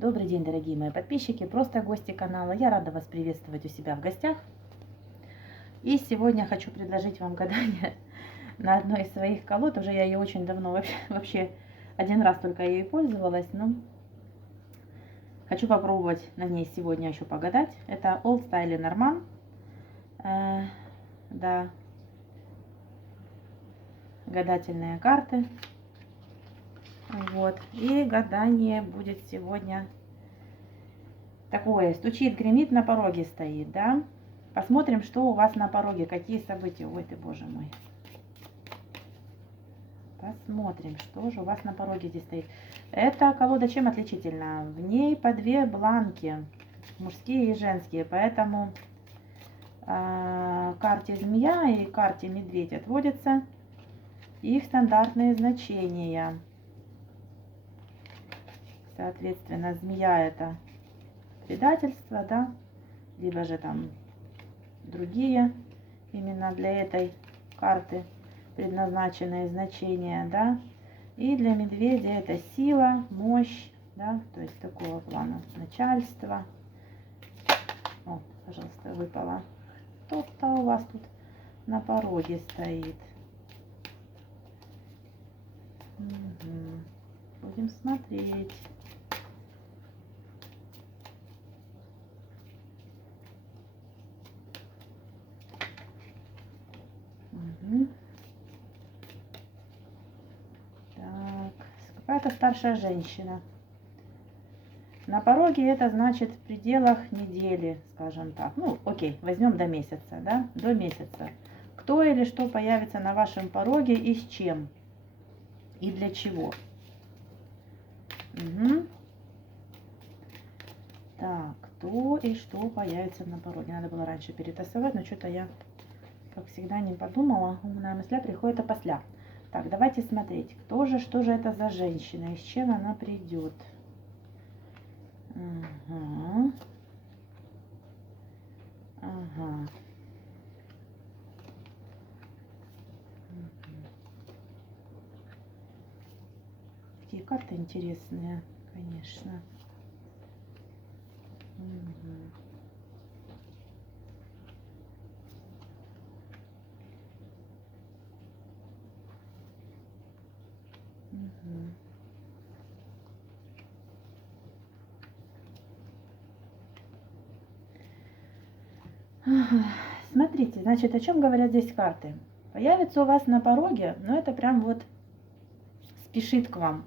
Добрый день, дорогие мои подписчики, просто гости канала. Я рада вас приветствовать у себя в гостях. И сегодня хочу предложить вам гадание на одной из своих колод. Уже я ее очень давно, вообще один раз только ею пользовалась, но хочу попробовать на ней сегодня еще погадать. Это Old Style Norman. Да, гадательные карты. Вот. И гадание будет сегодня такое: стучит, гремит, на пороге стоит, да? Посмотрим, что у вас на пороге, какие события. Ой ты, боже мой. Посмотрим, что же у вас на пороге здесь стоит. Эта колода чем отличительна? В ней по две бланки, мужские и женские, поэтому карте змея и карте медведь отводятся их стандартные значения. Соответственно, змея это предательство, да, либо же там другие именно для этой карты предназначенные значения, да. И для медведя это сила, мощь, да, то есть такого плана начальство. О, пожалуйста, выпало. Кто-то у вас тут на пороге стоит. Угу. Будем смотреть. Угу. Так, какая-то старшая женщина. На пороге это значит в пределах недели, скажем так. Ну, окей, возьмем до месяца, да, до месяца. Кто или что появится на вашем пороге и с чем? И для чего? Угу. Так, кто и что появится на пороге? Надо было раньше перетасовать, но что-то я, как всегда, не подумала. Умная мысля приходит опосля. Так, давайте смотреть, кто же, что же это за женщина и с чем она придет. Ага. Ага. Какие карты интересные, конечно. Угу. Угу. Ага. Смотрите, значит, о чем говорят здесь карты. Появится у вас на пороге, но это прям вот спешит к вам.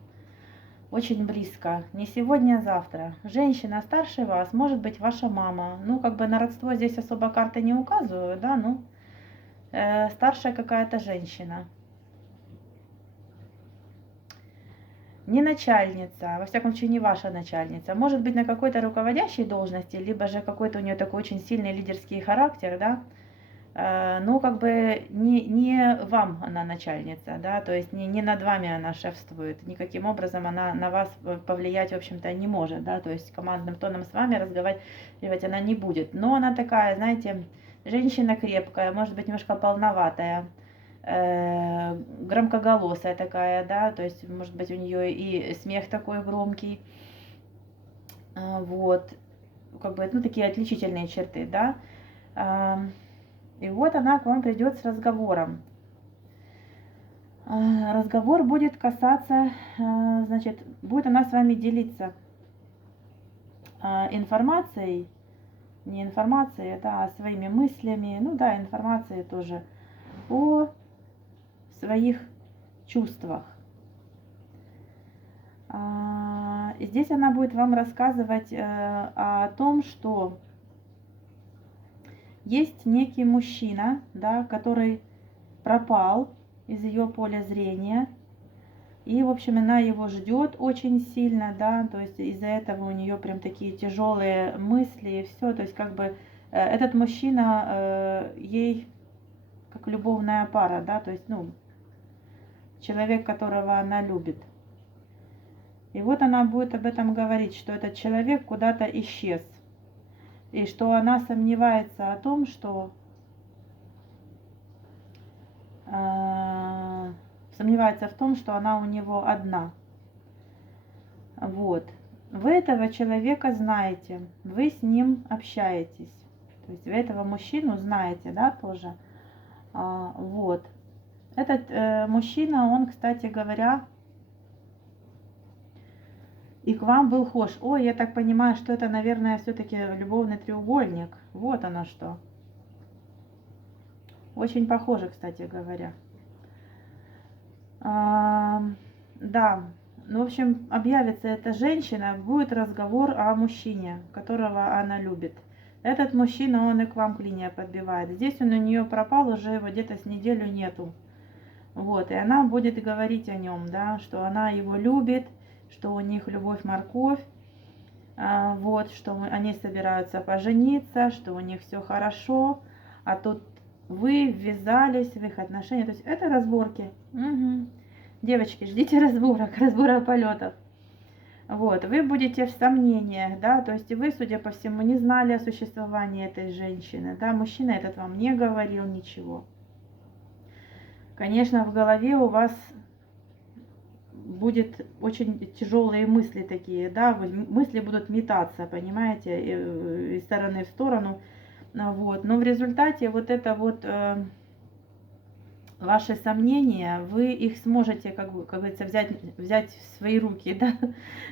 Очень близко. Не сегодня, а завтра. Женщина старше вас, может быть, ваша мама. Ну, как бы на родство здесь особо карты не указывают, да, ну, старшая какая-то женщина. Не начальница, во всяком случае, не ваша начальница. Может быть, на какой-то руководящей должности, либо же какой-то у нее такой очень сильный лидерский характер, да. Ну, как бы не вам она начальница, да, то есть не над вами она шефствует, никаким образом она на вас повлиять, в общем-то, не может, да, то есть командным тоном с вами разговаривать она не будет. Но она такая, знаете, женщина крепкая, может быть, немножко полноватая, громкоголосая такая, да, то есть, может быть, у нее и смех такой громкий, вот, как бы, ну, такие отличительные черты, да. И вот она к вам придет с разговором. Разговор будет касаться, значит, будет она с вами делиться информацией, не информацией, да, а своими мыслями, ну да, информацией тоже о своих чувствах. И здесь она будет вам рассказывать о том, что есть некий мужчина, да, который пропал из ее поля зрения. И, в общем, она его ждет очень сильно, да, то есть из-за этого у нее прям такие тяжелые мысли и все. То есть как бы этот мужчина ей как любовная пара, да, то есть, ну, человек, которого она любит. И вот она будет об этом говорить, что этот человек куда-то исчез. И что она сомневается о том, что сомневается в том, что она у него одна. Вот. вы этого человека знаете, вы с ним общаетесь. То есть вы этого мужчину знаете, да, тоже. Вот. Этот мужчина, он, кстати говоря, и к вам был хож. Ой, я так понимаю, что это, наверное, все-таки любовный треугольник. Вот оно что. Очень похоже, кстати говоря. Да, ну, в общем, объявится эта женщина, будет разговор о мужчине, которого она любит. Этот мужчина, он и к вам клинья подбивает. Здесь он у нее пропал, уже его где-то с неделю нету. Вот, и она будет говорить о нем, да, что она его любит, что у них любовь-морковь, вот, что они собираются пожениться, что у них все хорошо, а тут вы ввязались в их отношения. То есть это разборки. Угу. Девочки, ждите разбора полетов. Вот, вы будете в сомнениях, да, то есть вы, судя по всему, не знали о существовании этой женщины, да, мужчина этот вам не говорил ничего. Конечно, в голове у вас будет очень тяжелые мысли такие, да, мысли будут метаться, понимаете, из стороны в сторону, вот, но в результате вот это вот ваши сомнения, вы их сможете, как говорится, взять в свои руки, да,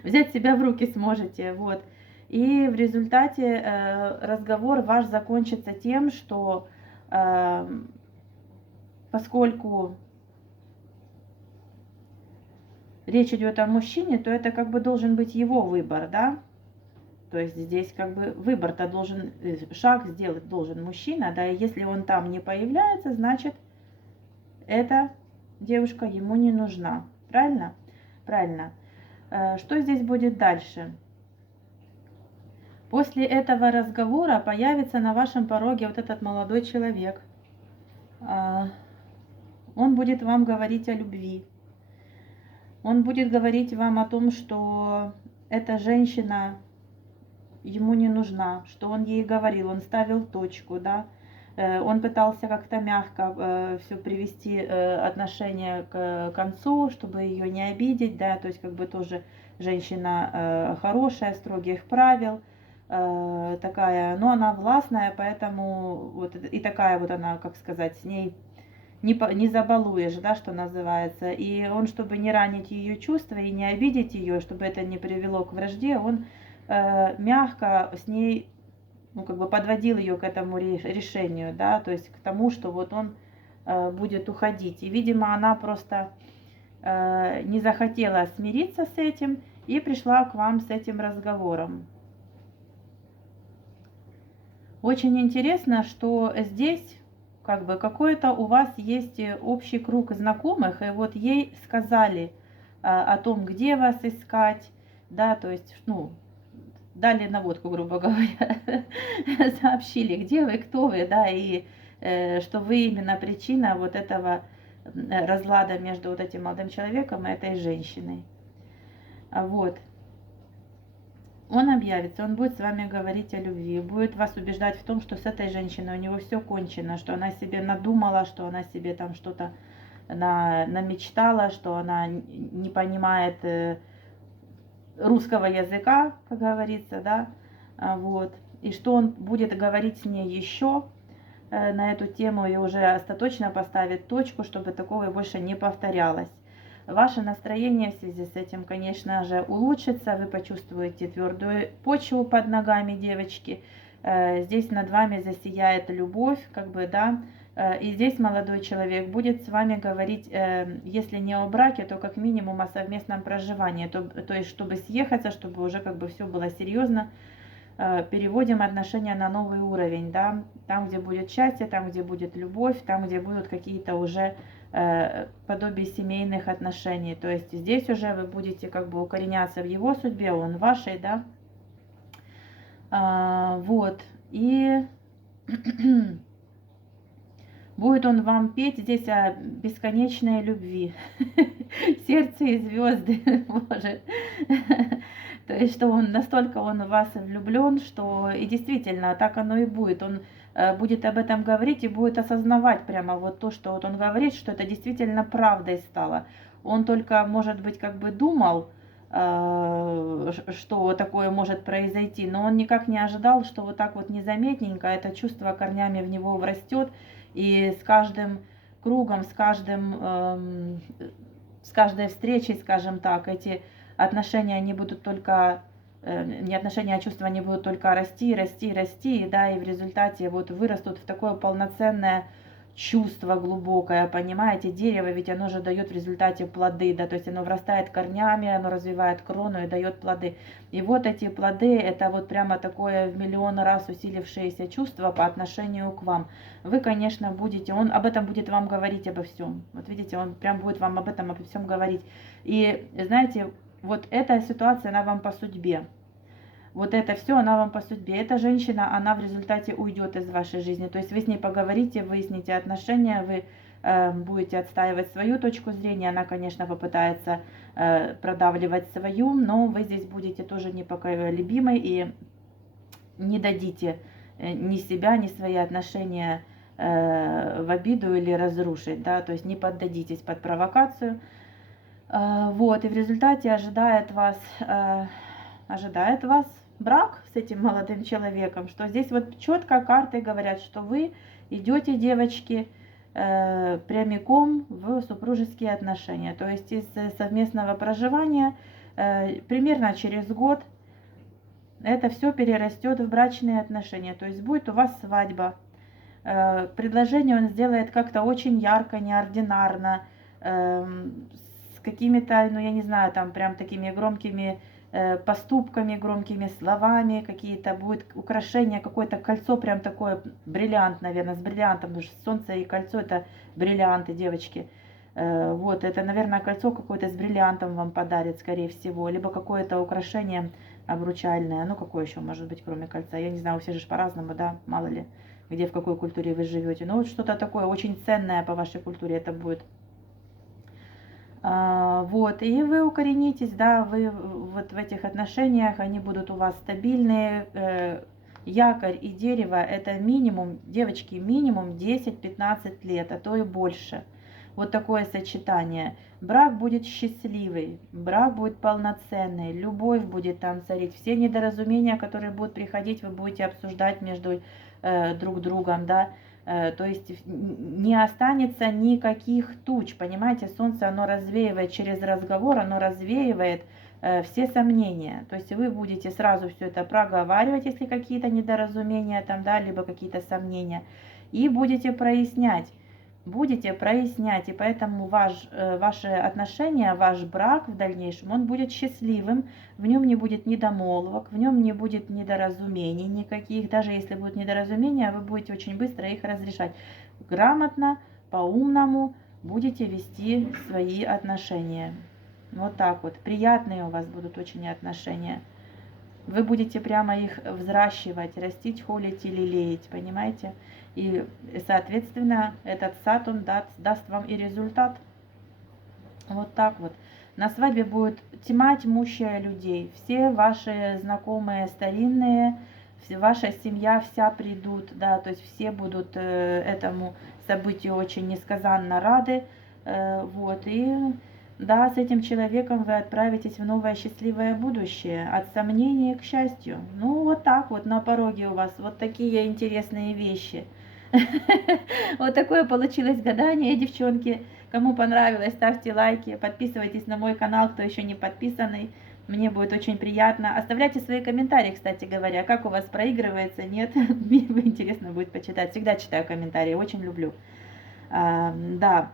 взять себя в руки сможете, вот, и в результате разговор ваш закончится тем, что поскольку речь идет о мужчине, то это как бы должен быть его выбор, да? То есть здесь как бы выбор-то должен, шаг сделать должен мужчина, да, и если он там не появляется, значит, эта девушка ему не нужна. Правильно? Правильно. Что здесь будет дальше? После этого разговора появится на вашем пороге вот этот молодой человек. Он будет вам говорить о любви. Он будет говорить вам о том, что эта женщина ему не нужна, что он ей говорил, он ставил точку, да, он пытался как-то мягко все привести отношения к концу, чтобы ее не обидеть, да, то есть как бы тоже женщина хорошая, строгих правил, такая, но она властная, поэтому вот и такая вот она, как сказать, с ней не забалуешь, да, что называется. И он, чтобы не ранить ее чувства и не обидеть ее, чтобы это не привело к вражде, он мягко с ней, ну, как бы подводил ее к этому решению, да, то есть к тому, что вот он будет уходить. И, видимо, она просто не захотела смириться с этим и пришла к вам с этим разговором. Очень интересно, что здесь как бы какой-то у вас есть общий круг знакомых, и вот ей сказали о том, где вас искать, да, то есть, ну, дали наводку, грубо говоря, сообщили, где вы, кто вы, да, и что вы именно причина вот этого разлада между вот этим молодым человеком и этой женщиной. Вот. Он объявится, он будет с вами говорить о любви, будет вас убеждать в том, что с этой женщиной у него все кончено, что она себе надумала, что она себе там что-то намечтала, что она не понимает русского языка, как говорится, да, вот, и что он будет говорить с ней еще на эту тему и уже остаточно поставит точку, чтобы такого больше не повторялось. Ваше настроение в связи с этим, конечно же, улучшится, вы почувствуете твердую почву под ногами, девочки. Здесь над вами засияет любовь, как бы, да, и здесь молодой человек будет с вами говорить, если не о браке, то как минимум о совместном проживании, то есть чтобы съехаться, чтобы уже как бы все было серьезно, переводим отношения на новый уровень, да, там, где будет счастье, там, где будет любовь, там, где будут какие-то уже подобие семейных отношений. То есть здесь уже вы будете как бы укореняться в его судьбе, он в вашей, да. Вот. И будет он вам петь здесь о бесконечной любви. Сердце и звезды, Боже. То есть, что он настолько он в вас влюблен, что и действительно так оно и будет. Он будет об этом говорить и будет осознавать прямо вот то, что вот он говорит, что это действительно правдой стало. Он только, может быть, как бы думал, что такое может произойти, но он никак не ожидал, что вот так вот незаметненько это чувство корнями в него врастет, и с каждым кругом, с каждой встречей, скажем так, эти отношения, они будут только, не отношения, а чувства, они будут только расти, расти, расти, да, и в результате вот вырастут в такое полноценное чувство глубокое, понимаете, дерево, ведь оно же дает в результате плоды, да, то есть оно врастает корнями, оно развивает крону и дает плоды. И вот эти плоды, это вот прямо такое в миллион раз усилившееся чувство по отношению к вам. Вы, конечно, будете, он об этом будет вам говорить, обо всем. Вот видите, он прям будет вам об этом, обо всем говорить. И знаете, вот эта ситуация, она вам по судьбе. Вот это все, она вам по судьбе. Эта женщина, она в результате уйдет из вашей жизни. То есть вы с ней поговорите, выясните отношения, вы будете отстаивать свою точку зрения. Она, конечно, попытается продавливать свою, но вы здесь будете тоже непоколебимой и не дадите ни себя, ни свои отношения в обиду или разрушить, да, то есть не поддадитесь под провокацию. Вот, и в результате ожидает вас брак с этим молодым человеком, что здесь вот четко карты говорят, что вы идете, девочки, прямиком в супружеские отношения. То есть из совместного проживания примерно через год это все перерастет в брачные отношения. То есть будет у вас свадьба. Предложение он сделает как-то очень ярко, неординарно, с какими-то, ну я не знаю, там прям такими громкими поступками, громкими словами, какие-то будет украшения, какое-то кольцо, прям такое, бриллиант, наверное, с бриллиантом, потому что солнце и кольцо это бриллианты, девочки. Вот, это, наверное, кольцо какое-то с бриллиантом вам подарит, скорее всего, либо какое-то украшение обручальное, ну какое еще может быть, кроме кольца, я не знаю, у всех же по-разному, да, мало ли, где, в какой культуре вы живете, но вот что-то такое очень ценное по вашей культуре это будет. Вот, и вы укоренитесь, да, вы вот в этих отношениях, они будут у вас стабильные, якорь и дерево, это минимум, девочки, минимум 10-15 лет, а то и больше. Вот такое сочетание. Брак будет счастливый, брак будет полноценный, любовь будет там царить. Все недоразумения, которые будут приходить, вы будете обсуждать между друг другом, да. То есть не останется никаких туч, понимаете, солнце, оно развеивает через разговор, оно развеивает все сомнения. То есть вы будете сразу все это проговаривать, если какие-то недоразумения там, да, либо какие-то сомнения, и будете прояснять. И поэтому ваши отношения, ваш брак в дальнейшем, он будет счастливым, в нем не будет недомолвок, в нем не будет недоразумений никаких, даже если будут недоразумения, вы будете очень быстро их разрешать. Грамотно, по-умному будете вести свои отношения. Вот так вот, приятные у вас будут очень отношения. Вы будете прямо их взращивать, растить, холить и лелеять, понимаете? И, соответственно, этот сад, он даст вам и результат. Вот так вот. На свадьбе будет тьма тьмущая людей. Все ваши знакомые старинные, ваша семья вся придут, да, то есть все будут этому событию очень несказанно рады. Вот, и да, с этим человеком вы отправитесь в новое счастливое будущее, от сомнений к счастью. Ну, вот так вот на пороге у вас вот такие интересные вещи. Вот такое получилось гадание, девчонки. Кому понравилось, ставьте лайки, подписывайтесь на мой канал, кто еще не подписанный. Мне будет очень приятно. Оставляйте свои комментарии, кстати говоря, как у вас проигрывается, нет. Мне интересно будет почитать. Всегда читаю комментарии, очень люблю. Да.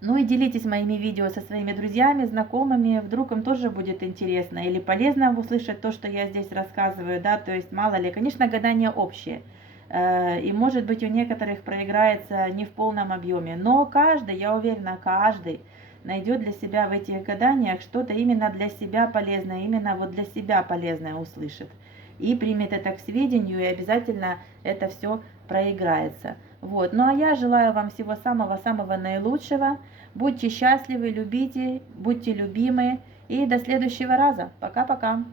Ну и делитесь моими видео со своими друзьями, знакомыми, вдруг им тоже будет интересно или полезно услышать то, что я здесь рассказываю, да, то есть мало ли, конечно, гадания общие, и может быть у некоторых проиграется не в полном объеме, но каждый, я уверена, каждый найдет для себя в этих гаданиях что-то именно для себя полезное, именно вот для себя полезное услышит. И примет это к сведению, и обязательно это все проиграется. Вот. Ну а я желаю вам всего самого-самого наилучшего. Будьте счастливы, любите, будьте любимы. И до следующего раза. Пока-пока.